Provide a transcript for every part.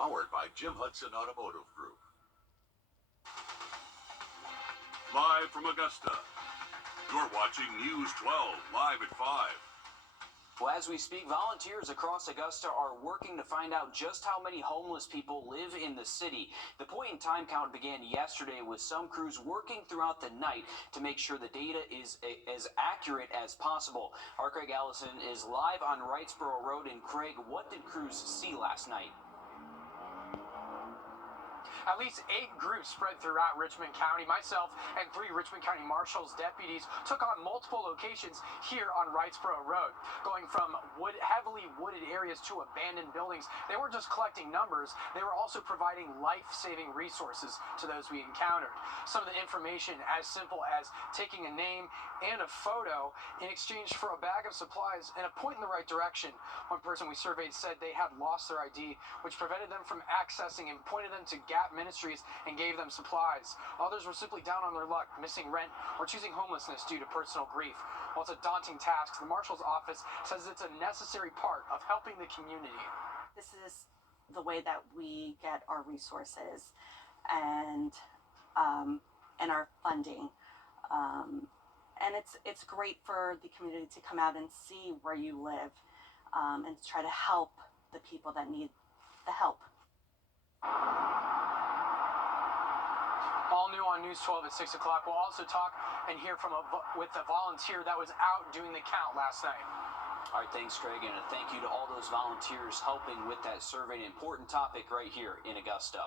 Powered by Jim Hudson Automotive Group. Live from Augusta, you're watching News 12 live at 5. Well, as we speak, volunteers across Augusta are working to find out just how many homeless people live in the city. The point-in-time count began yesterday with some crews working throughout the night to make sure the data is as accurate as possible. Our Craig Allison is live on Wrightsboro Road. And Craig, what did crews see last night? At least 8 groups spread throughout Richmond County. Myself and 3 Richmond County Marshals deputies took on multiple locations here on Wrightsboro Road, going from heavily wooded areas to abandoned buildings. They weren't just collecting numbers, they were also providing life-saving resources to those we encountered. Some of the information as simple as taking a name and a photo in exchange for a bag of supplies and a point in the right direction. One person we surveyed said they had lost their ID, which prevented them from accessing and pointed them to Gap Ministries and gave them supplies. Others were simply down on their luck, missing rent or choosing homelessness due to personal grief. While it's a daunting task, the Marshal's office says it's a necessary part of helping the community. This is the way that we get our resources and our funding. And it's great for the community to come out and see where you live and to try to help the people that need the help. All new on News 12 at 6 o'clock. We'll also talk and hear from with a volunteer that was out doing the count last night. All right, thanks, Craig, and a thank you to all those volunteers helping with that survey. An important topic right here in Augusta.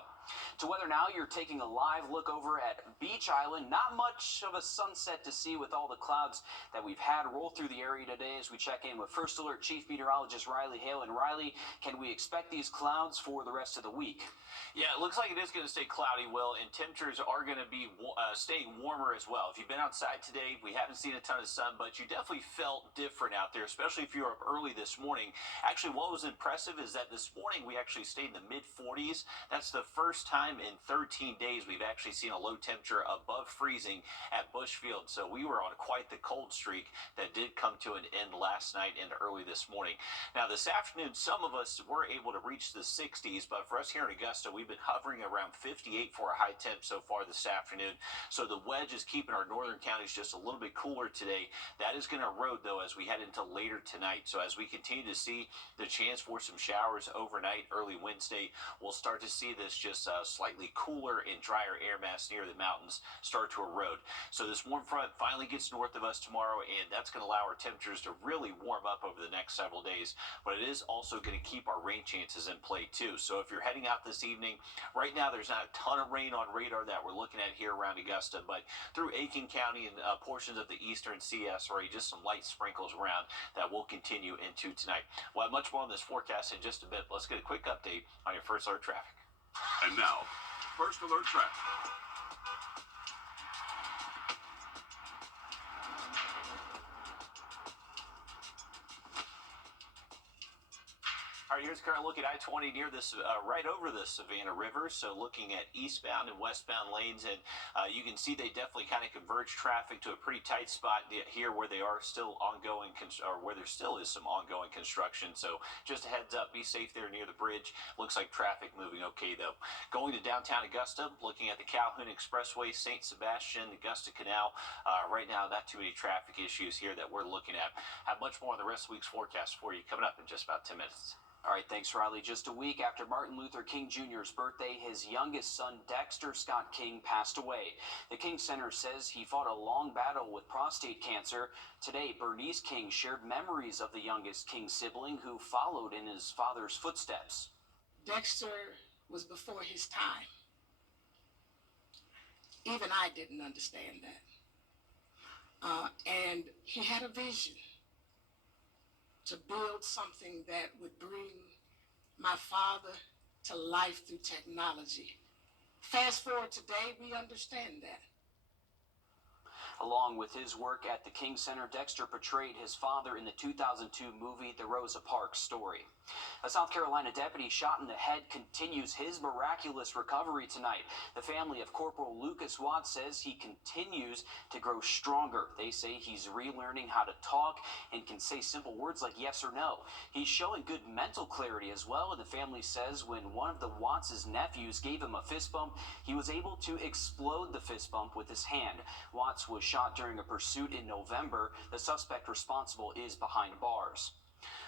To weather now, you're taking a live look over at Beach Island. Not much of a sunset to see with all the clouds that we've had roll through the area today as we check in with First Alert Chief Meteorologist Riley Hale. And Riley, can we expect these clouds for the rest of the week? Yeah, it looks like it is going to stay cloudy, Will, and temperatures are going to be staying warmer as well. If you've been outside today, we haven't seen a ton of sun, but you definitely felt different out there, especially if you were up early this morning. Actually, what was impressive is that this morning we actually stayed in the mid-40s. That's the first time in 13 days we've actually seen a low temperature above freezing at Bushfield. So we were on quite the cold streak that did come to an end last night and early this morning. Now, this afternoon, some of us were able to reach the 60s, but for us here in Augusta, we've been hovering around 58 for a high temp so far this afternoon. So the wedge is keeping our northern counties just a little bit cooler today. That is going to erode, though, as we head into later tonight. So as we continue to see the chance for some showers overnight, early Wednesday, we'll start to see this just slightly cooler and drier air mass near the mountains start to erode. So this warm front finally gets north of us tomorrow, and that's going to allow our temperatures to really warm up over the next several days. But it is also going to keep our rain chances in play, too. So if you're heading out this evening, right now there's not a ton of rain on radar that we're looking at here around Augusta, but through Aiken County and portions of the eastern CSRA, just some light sprinkles around that will continue into tonight. We'll have much more on this forecast in just a bit. Let's get a quick update on your First Alert traffic. And now, First Alert traffic. All right, here's a current look at I-20 near this, right over the Savannah River. So looking at eastbound and westbound lanes, and you can see they definitely kind of converge traffic to a pretty tight spot here where they are still ongoing, or where there still is some ongoing construction. So just a heads up, be safe there near the bridge. Looks like traffic moving okay, though. Going to downtown Augusta, looking at the Calhoun Expressway, St. Sebastian, Augusta Canal. Right now, not too many traffic issues here that we're looking at. Have much more on the rest of the week's forecast for you coming up in just about 10 minutes. All right, thanks, Riley. Just a week after Martin Luther King Jr.'s birthday, his youngest son, Dexter Scott King, passed away. The King Center says he fought a long battle with prostate cancer. Today, Bernice King shared memories of the youngest King sibling who followed in his father's footsteps. Dexter was before his time. Even I didn't understand that. And he had a vision to build something that would bring my father to life through technology. Fast forward today, we understand that. Along with his work at the King Center, Dexter portrayed his father in the 2002 movie The Rosa Parks Story. A South Carolina deputy shot in the head continues his miraculous recovery tonight. The family of Corporal Lucas Watts says he continues to grow stronger. They say he's relearning how to talk and can say simple words like yes or no. He's showing good mental clarity as well, and the family says when one of the Watts' nephews gave him a fist bump, he was able to explode the fist bump with his hand. Watts was shot during a pursuit in November. The suspect responsible is behind bars.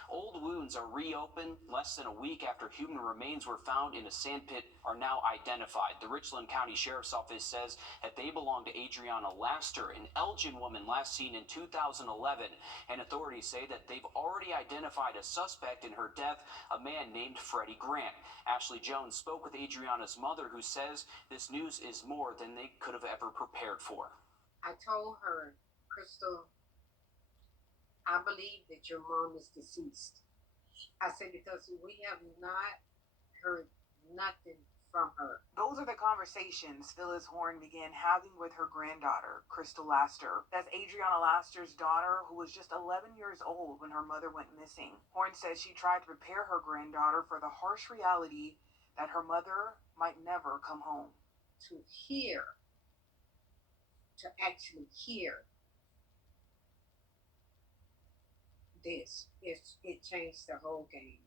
Old wounds are reopened less than a week after human remains were found in a sandpit are now identified. The Richland County Sheriff's Office says that they belong to Adriana Laster, an Elgin woman last seen in 2011, and authorities say that they've already identified a suspect in her death, a man named Freddie Grant. Ashley Jones spoke with Adriana's mother, who says this news is more than they could have ever prepared for. I told her, Crystal, I believe that your mom is deceased. I said, because we have not heard nothing from her. Those are the conversations Phyllis Horn began having with her granddaughter, Crystal Laster. That's Adriana Laster's daughter, who was just 11 years old when her mother went missing. Horn says she tried to prepare her granddaughter for the harsh reality that her mother might never come home. To actually hear this, it changed the whole game.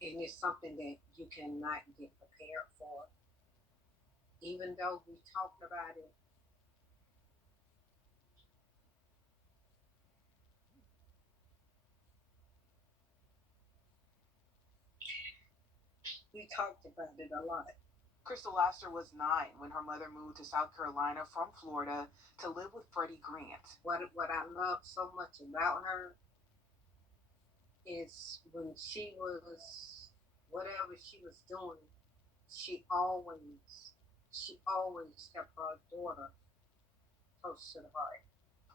And it's something that you cannot get prepared for. Even though we talked about it, a lot. Crystal Laster was 9 when her mother moved to South Carolina from Florida to live with Freddie Grant. What I love so much about her is when she was, whatever she was doing, she always kept her daughter close to the heart.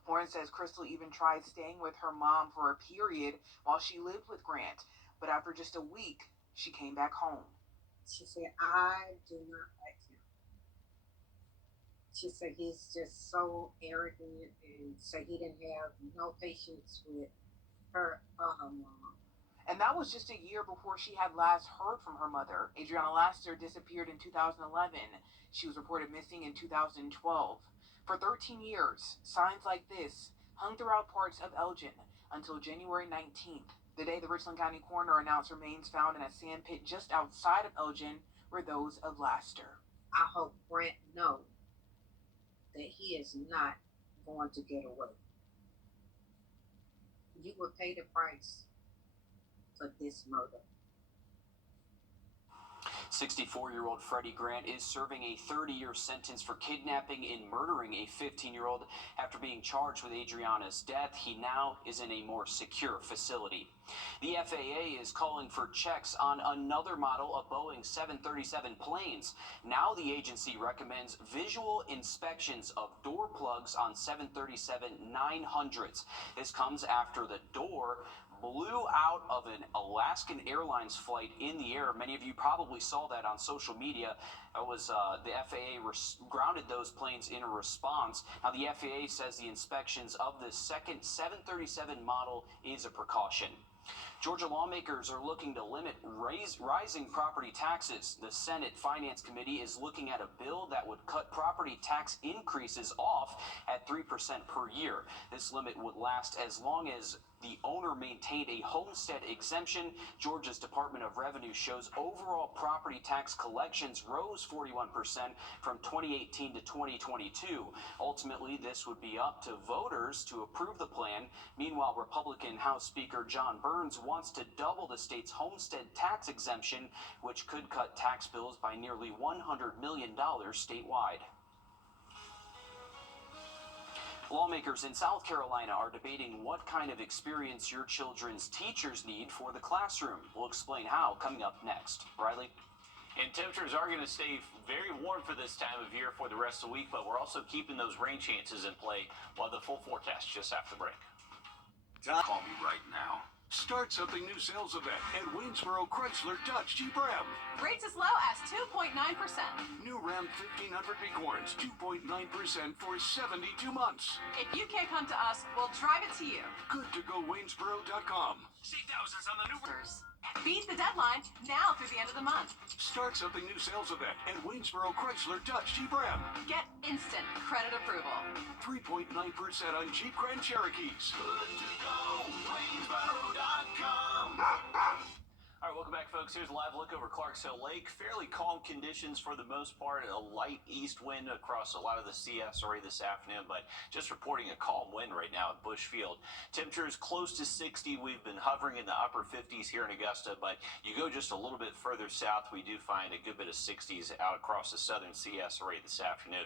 Horn says Crystal even tried staying with her mom for a period while she lived with Grant, but after just a week, she came back home. She said, I do not like him. She said he's just so arrogant, and said he didn't have no patience with her or her mom. And that was just a year before she had last heard from her mother. Adriana Laster disappeared in 2011. She was reported missing in 2012. For 13 years, signs like this hung throughout parts of Elgin until January 19th, the day the Richland County coroner announced remains found in a sand pit just outside of Elgin were those of Laster. I hope Grant knows that he is not going to get away. You will pay the price for this murder. 64-year-old Freddie Grant is serving a 30-year sentence for kidnapping and murdering a 15-year-old. After being charged with Adriana's death, he now is in a more secure facility. The FAA is calling for checks on another model of Boeing 737 planes. Now the agency recommends visual inspections of door plugs on 737-900s. This comes after the door blew out of an Alaskan Airlines flight in the air. Many of you probably saw that on social media. It was the FAA grounded those planes in response. Now the FAA says the inspections of the second 737 model is a precaution. Georgia lawmakers are looking to limit rising property taxes. The Senate Finance Committee is looking at a bill that would cut property tax increases off at 3% per year. This limit would last as long as the owner maintained a homestead exemption. Georgia's Department of Revenue shows overall property tax collections rose 41% from 2018 to 2022. Ultimately, this would be up to voters to approve the plan. Meanwhile, Republican House Speaker John Burns wants to double the state's homestead tax exemption, which could cut tax bills by nearly $100 million statewide. Lawmakers in South Carolina are debating what kind of experience your children's teachers need for the classroom. We'll explain how coming up next. Riley? And temperatures are going to stay very warm for this time of year for the rest of the week, but we're also keeping those rain chances in play while the full forecast just after the break. Call me right now. Start something new sales event at Waynesboro Chrysler Dodge Jeep Ram. Rates as low as 2.9%. New Ram 1500 Bighorns, 2.9% for 72 months. If you can't come to us, we'll drive it to you. Good to go Waynesboro.com. See thousands on the new. Beat the deadline now through the end of the month. Start something new sales event at Waynesboro Chrysler Dodge Jeep Ram. Get instant credit approval. 3.9% on Jeep Grand Cherokees. Good to go Waynesboro.com. All right, welcome back, folks. Here's a live look over Clarksville Lake. Fairly calm conditions for the most part. A light east wind across a lot of the CS already this afternoon, but just reporting a calm wind right now at Bushfield. Temperatures close to 60. We've been hovering in the upper 50s here in Augusta, but you go just a little bit further south, we do find a good bit of 60s out across the southern CS already this afternoon.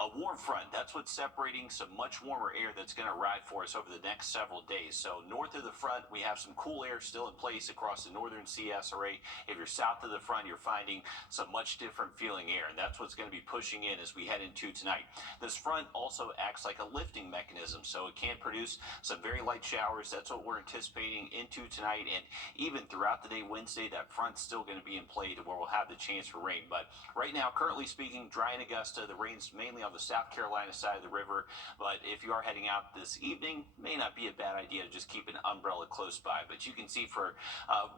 A warm front, that's what's separating some much warmer air that's going to ride for us over the next several days. So north of the front, we have some cool air still in place across the northern CSRA. If you're south of the front, you're finding some much different feeling air, and that's what's going to be pushing in as we head into tonight. This front also acts like a lifting mechanism, so it can produce some very light showers. That's what we're anticipating into tonight, and even throughout the day Wednesday, that front's still going to be in play to where we'll have the chance for rain. But right now, currently speaking, dry in Augusta. The rain's mainly on the South Carolina side of the river, but if you are heading out this evening, may not be a bad idea to just keep an umbrella close by. But you can see for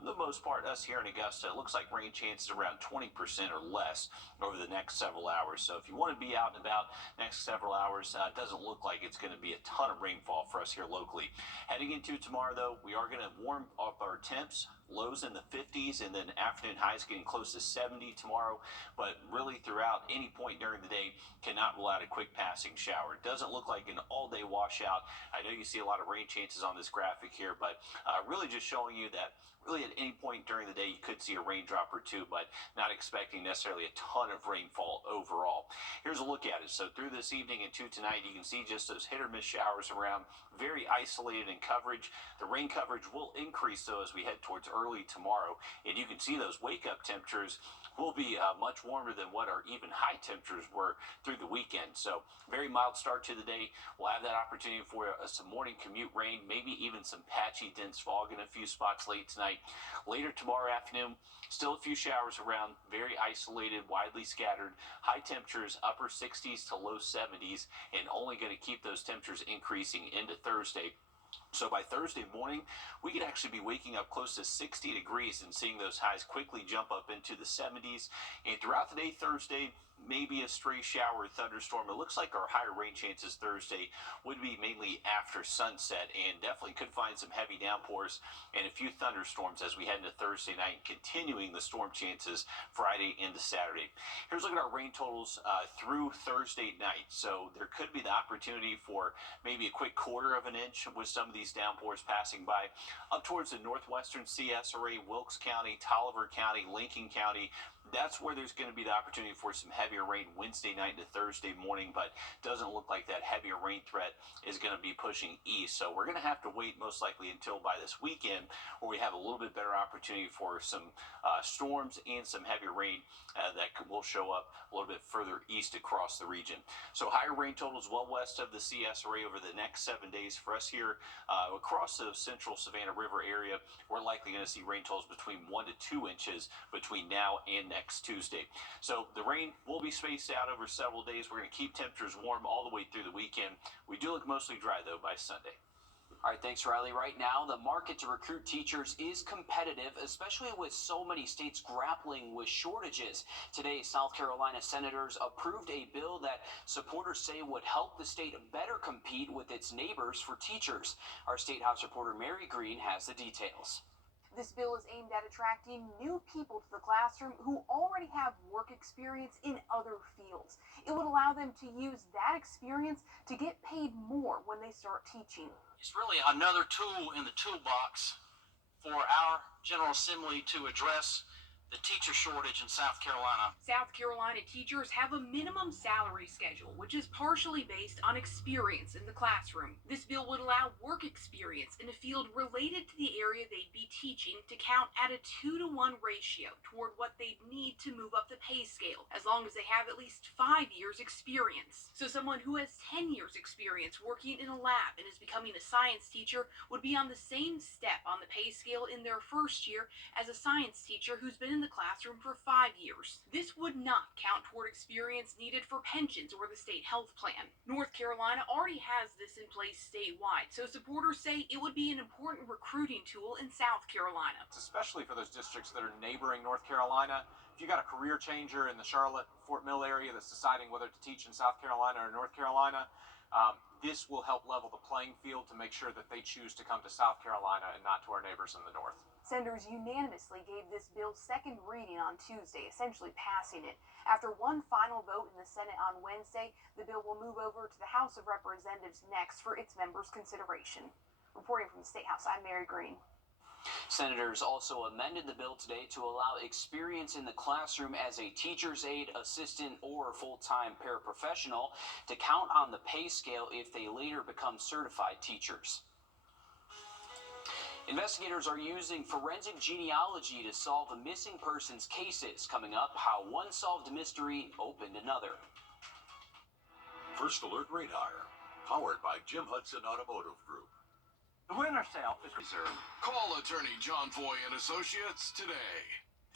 the most part, us here in Augusta, it looks like rain chances around 20% or less over the next several hours. So if you want to be out and about next several hours, it doesn't look like it's going to be a ton of rainfall for us here locally. Heading into tomorrow, though, we are going to warm up our temps. Lows in the 50s, and then afternoon highs getting close to 70 tomorrow. But really throughout any point during the day, cannot rule out a quick passing shower. It doesn't look like an all-day washout. I know you see a lot of rain chances on this graphic here, but really just showing you that really at any point during the day you could see a raindrop or two, but not expecting necessarily a ton of rainfall overall. Here's a look at it. So through this evening and to tonight, you can see just those hit or miss showers around, very isolated in coverage. The rain coverage will increase though as we head towards early tomorrow, and you can see those wake-up temperatures will be much warmer than what our even high temperatures were through the weekend. So very mild start to the day. We'll have that opportunity for some morning commute rain, maybe even some patchy dense fog in a few spots late tonight. Later tomorrow afternoon, still a few showers around, very isolated, widely scattered. High temperatures upper 60s to low 70s, and only going to keep those temperatures increasing into Thursday. So by Thursday morning, we could actually be waking up close to 60 degrees and seeing those highs quickly jump up into the 70s. And throughout the day Thursday, maybe a stray shower or thunderstorm. It looks like our higher rain chances Thursday would be mainly after sunset, and definitely could find some heavy downpours and a few thunderstorms as we head into Thursday night, continuing the storm chances Friday into Saturday. Here's a look at our rain totals through Thursday night. So there could be the opportunity for maybe a quick quarter of an inch with some of these downpours passing by up towards the northwestern CSRA, Wilkes County, Tolliver County, Lincoln County. That's where there's going to be the opportunity for some heavier rain Wednesday night into Thursday morning, but doesn't look like that heavier rain threat is going to be pushing east. So we're going to have to wait most likely until by this weekend where we have a little bit better opportunity for some storms and some heavier rain that will show up a little bit further east across the region. So higher rain totals well west of the CSRA over the next 7 days for us here across the central Savannah River area. We're likely going to see rain totals between 1 to 2 inches between now and next Tuesday. So the rain will be spaced out over several days. We're going to keep temperatures warm all the way through the weekend. We do look mostly dry though by Sunday. All right, thanks, Riley. Right now, the market to recruit teachers is competitive, especially with so many states grappling with shortages. Today, South Carolina senators approved a bill that supporters say would help the state better compete with its neighbors for teachers. Our State House reporter Mary Green has the details. This bill is aimed at attracting new people to the classroom who already have work experience in other fields. It would allow them to use that experience to get paid more when they start teaching. It's really another tool in the toolbox for our General Assembly to address The teacher shortage in South Carolina. South Carolina teachers have a minimum salary schedule, which is partially based on experience in the classroom. This bill would allow work experience in a field related to the area they'd be teaching to count at a 2-to-1 ratio toward what they'd need to move up the pay scale, as long as they have at least 5 years experience. So someone who has 10 years experience working in a lab and is becoming a science teacher would be on the same step on the pay scale in their first year as a science teacher who's been in the classroom for 5 years. This would not count toward experience needed for pensions or the state health plan. North Carolina already has this in place statewide, so supporters say it would be an important recruiting tool in South Carolina. Especially for those districts that are neighboring North Carolina. If you got a career changer in the Charlotte, Fort Mill area that's deciding whether to teach in South Carolina or North Carolina, this will help level the playing field to make sure that they choose to come to South Carolina and not to our neighbors in the north. Senators unanimously gave this bill second reading on Tuesday, essentially passing it. After one final vote in the Senate on Wednesday, the bill will move over to the House of Representatives next for its members' consideration. Reporting from the State House, I'm Mary Green. Senators also amended the bill today to allow experience in the classroom as a teacher's aide, assistant, or full-time paraprofessional to count on the pay scale if they later become certified teachers. Investigators are using forensic genealogy to solve missing persons cases. Coming up, how one solved mystery opened another. First Alert Radar, powered by Jim Hudson Automotive Group. The winter sale is reserved. Call attorney John Foy and Associates today.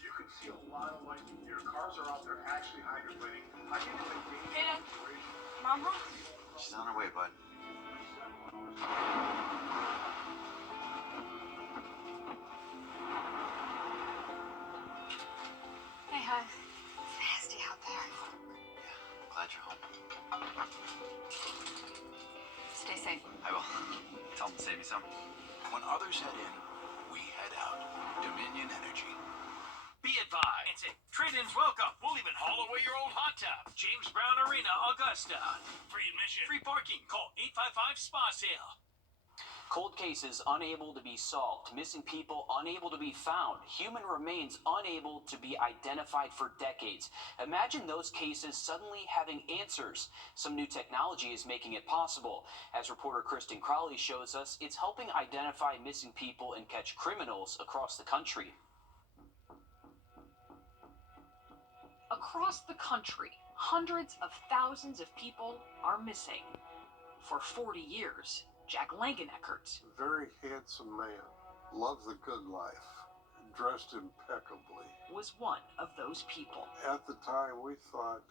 You can see a lot of light. Your cars are out there actually hydroplaning. I think it's a dangerous situation. Mama? She's on her way, bud. Hey, hon. It's nasty out there. Yeah, I'm glad you're home. Stay safe. I will. Tell them to save me some. When others head in, we head out. Dominion Energy. Be advised. Trade-ins welcome. We'll even haul away your old hot tub. James Brown Arena, Augusta. Free admission. Free parking. Call 855-SPA-SALE. Cold cases unable to be solved, missing people unable to be found, human remains unable to be identified for decades. Imagine those cases suddenly having answers. Some new technology is making it possible. As reporter Kristen Crowley shows us, it's helping identify missing people and catch criminals across the country. Across the country, hundreds of thousands of people are missing. For 40 years, Jack Langeneckert, very handsome man, loves the good life, dressed impeccably, was one of those people. At the time, we thought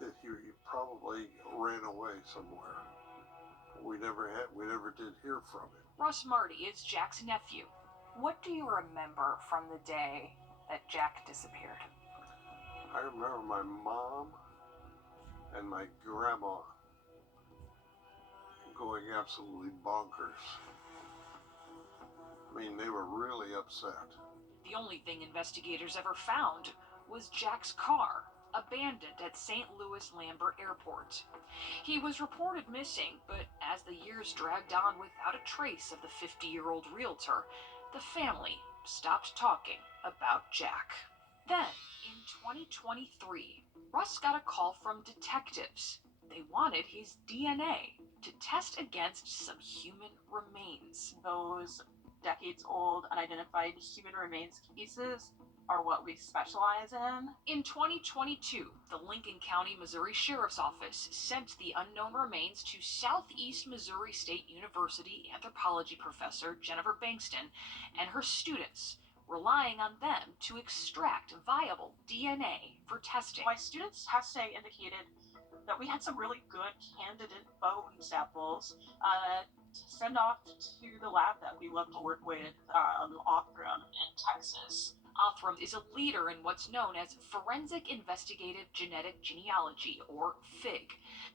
that he probably ran away somewhere. We never did hear from him. Russ Marty is Jack's nephew. What do you remember from the day that Jack disappeared? I remember my mom and my grandma going absolutely bonkers. I mean, they were really upset. The only thing investigators ever found was Jack's car, abandoned at St. Louis Lambert Airport. He was reported missing, but as the years dragged on without a trace of the 50-year-old realtor, the family stopped talking about Jack. Then, in 2023, Russ got a call from detectives. They wanted his DNA to test against some human remains. Those decades-old unidentified human remains cases are what we specialize in. In 2022, the Lincoln County, Missouri Sheriff's Office sent the unknown remains to Southeast Missouri State University anthropology professor Jennifer Bankston and her students, relying on them to extract viable DNA for testing. My students' testing indicated that we had some really good candidate bone samples to send off to the lab that we love to work with on Othram in Texas. Othram is a leader in what's known as Forensic Investigative Genetic Genealogy, or FIG.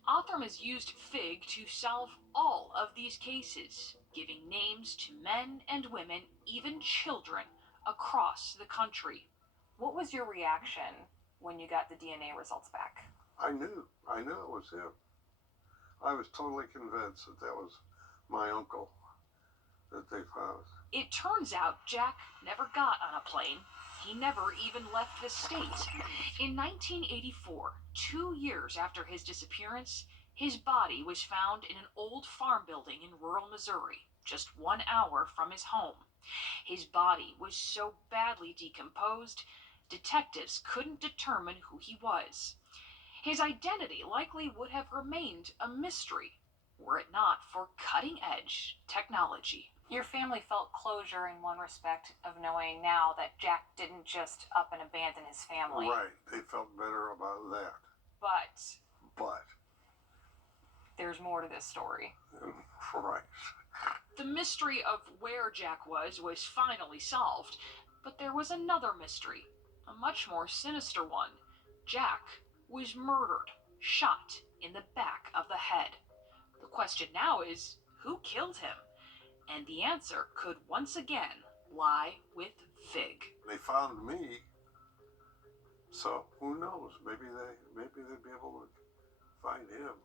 Othram has used FIG to solve all of these cases, giving names to men and women, even children, across the country. What was your reaction when you got the DNA results back? I knew it was him. I was totally convinced that was my uncle that they found. It turns out Jack never got on a plane. He never even left the state. In 1984, 2 years after his disappearance, his body was found in an old farm building in rural Missouri, just 1 hour from his home. His body was so badly decomposed, detectives couldn't determine who he was. His identity likely would have remained a mystery were it not for cutting-edge technology. Your family felt closure in one respect of knowing now that Jack didn't just up and abandon his family. Right. They felt better about that. But there's more to this story. Right. The mystery of where Jack was finally solved, but there was another mystery, a much more sinister one. Jack was murdered, shot in the back of the head. The question now is, who killed him? And the answer could once again lie with Fig. They found me, so who knows? Maybe they'd be able to find him.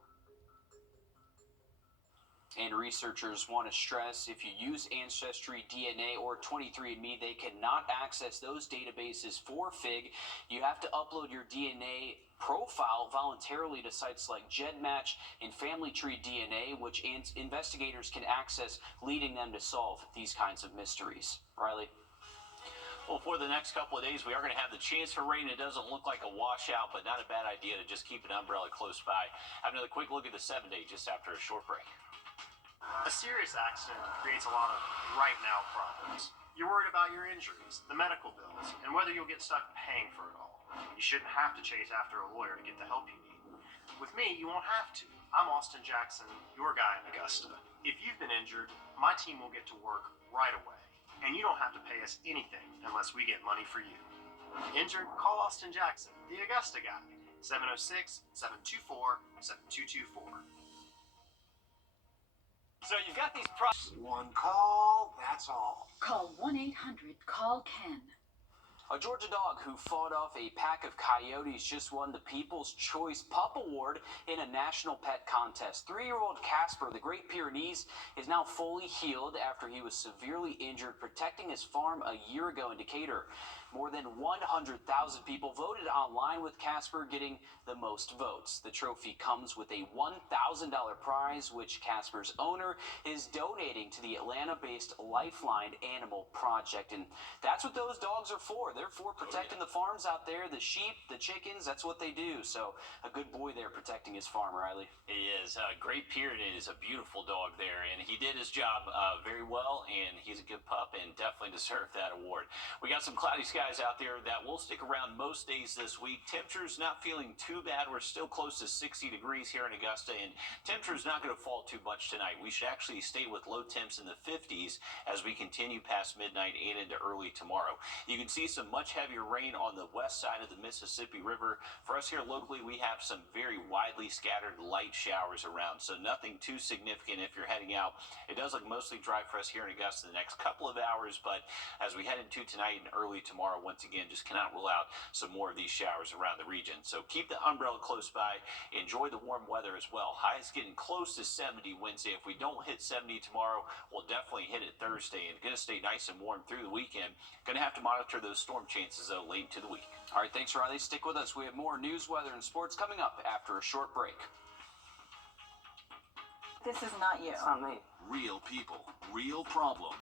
And researchers want to stress if you use Ancestry, DNA, or 23andMe, they cannot access those databases for Fig. You have to upload your DNA profile voluntarily to sites like GEDmatch and Family Tree DNA, which investigators can access, leading them to solve these kinds of mysteries. Riley? Well, for the next couple of days, we are going to have the chance for rain. It doesn't look like a washout, but not a bad idea to just keep an umbrella close by. Have another quick look at the 7-day just after a short break. A serious accident creates a lot of right-now problems. You're worried about your injuries, the medical bills, and whether you'll get stuck paying for it all. You shouldn't have to chase after a lawyer to get the help you need. With me, you won't have to. I'm Austin Jackson, your guy in Augusta. If you've been injured, my team will get to work right away. And you don't have to pay us anything unless we get money for you. Injured? Call Austin Jackson, the Augusta guy. 706-724-7224. So you've got these One call, that's all. Call 1-800-CALL-KEN. A Georgia dog who fought off a pack of coyotes just won the People's Choice Pup Award in a national pet contest. 3-year-old Casper, the Great Pyrenees, is now fully healed after he was severely injured protecting his farm a year ago in Decatur. More than 100,000 people voted online, with Casper getting the most votes. The trophy comes with a $1,000 prize, which Casper's owner is donating to the Atlanta-based Lifeline Animal Project. And that's what those dogs are for. They're for protecting the farms out there, the sheep, the chickens. That's what they do. So a good boy there protecting his farm, Riley. He is. Great Pyrenees is a beautiful dog there, and he did his job very well, and he's a good pup and definitely deserved that award. We got some cloudy skies out there that will stick around most days this week. Temperatures not feeling too bad. We're still close to 60 degrees here in Augusta, and temperatures not going to fall too much tonight. We should actually stay with low temps in the 50s as we continue past midnight and into early tomorrow. You can see some much heavier rain on the west side of the Mississippi River. For us here locally, we have some very widely scattered light showers around, so nothing too significant if you're heading out. It does look mostly dry for us here in Augusta the next couple of hours, but as we head into tonight and early tomorrow, once again, just cannot rule out some more of these showers around the region. So keep the umbrella close by. Enjoy the warm weather as well. Highs getting close to 70 Wednesday. If we don't hit 70 tomorrow, we'll definitely hit it Thursday, and going to stay nice and warm through the weekend. Going to have to monitor those storm chances, though, late into the week. All right, thanks, Riley. Stick with us. We have more news, weather, and sports coming up after a short break. This is not you. Real people, real problems.